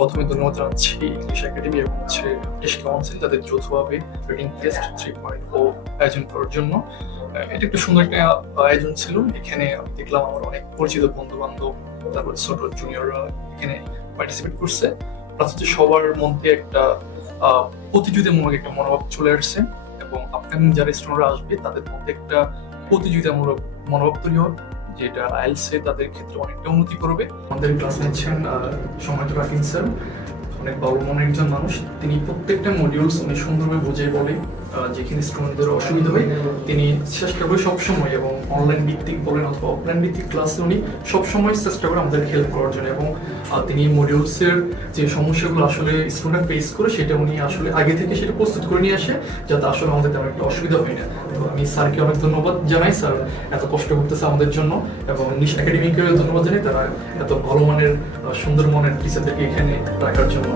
প্রথমে ধন্যবাদ জানাচ্ছি ইংলিশ একাডেমি এবং ব্রিটিশ কাউন্সিল তাদের যৌথভাবে রিডিং টেস্ট 3.0 আয়োজন করার জন্য। এটা একটা সুন্দর একটা আয়োজন ছিল। এখানে আমি দেখলাম আমার অনেক পরিচিত বন্ধু বান্ধব, তারপর ছোট জুনিয়ররা এখানে পার্টিসিপেট করছে। প্লাস হচ্ছে সবার মধ্যে একটা প্রতিযোগিতামূলক একটা মনোভাব চলে আসছে এবং আপকামিং যারা স্টুডেন্টরা আসবে তাদের মধ্যে একটা প্রতিযোগিতামূলক মনোভাব তৈরি হবে, যেটা আইএলসে তাদের ক্ষেত্রে অনেকটা উন্নতি করবে। আমাদের ক্লাস নিচ্ছেন সম্মানিত রাকিব স্যার, অনেক ভালো মনের একজন মানুষ। তিনি প্রত্যেকটা মডিউলস অনেক সুন্দরভাবে বুঝিয়ে বলে, যেখানে স্টুডেন্টদের অসুবিধা হয় তিনি চেষ্টা করে সবসময়, এবং অনলাইন ভিত্তিক বলেন অথবা অফলাইন ভিত্তিক ক্লাসে উনি সবসময় চেষ্টা করে আমাদের হেল্প করার জন্য। এবং তিনি মডিউলসের যে সমস্যাগুলো আসলে স্টুডেন্ট ফেস করে সেটা উনি আসলে আগে থেকে সেটা প্রস্তুত করে নিয়ে আসে, যাতে আসলে আমাদের তেমন একটা অসুবিধা হয় না। তো আমি স্যারকে অনেক ধন্যবাদ জানাই, স্যার এত কষ্ট করতেছে আমাদের জন্য, এবং ইংলিশ একাডেমিকে ধন্যবাদ জানাই তারা এত ভালো মানের সুন্দর মনের টিচারদেরকে এখানে রাখার জন্য।